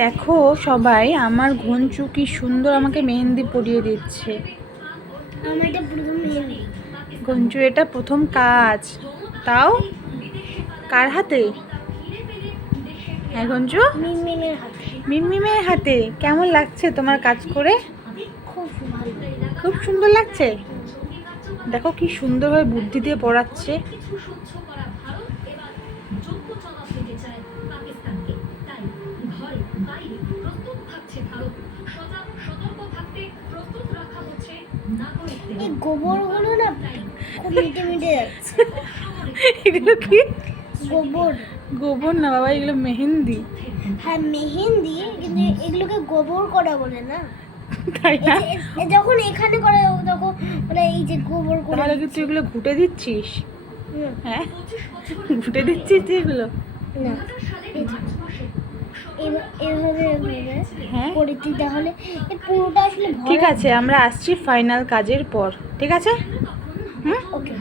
দেখো সবাই, আমার ঘঞ্চু কি সুন্দর আমাকে মেহেন্দি পরিয়ে দিচ্ছে। ঘঞ্চু এটা প্রথম কাজ, তাও কার হাতে? হ্যাঁ ঘঞ্চু, মিমিমের হাতে। কেমন লাগছে তোমার কাজ করে? খুব সুন্দর লাগছে। দেখো কি সুন্দরভাবে বুদ্ধি দিয়ে পড়াচ্ছে। এই গোবরগুলো না খুব মিটে মিটে যাচ্ছে। এগুলো কি গোবর? গোবর না বাবা, এগুলো মেহেন্দি। হ্যাঁ মেহেন্দি, কিন্তু এগুলোকে গোবর করা বলে না। তাই না? যখন এখানে করে তখন মানে এই যে গোবর করে। তাহলে কি তুই এগুলো ঘুটে দিচ্ছিস? হ্যাঁ ঘুটে দিচ্ছিস তুই এগুলো? না, এভাবে হ্যাঁ করে দিই, তাহলে পুরোটা আসলে ঠিক আছে, আমরা আসছি ফাইনাল কাজের পর। ঠিক আছে? হুম, ওকে।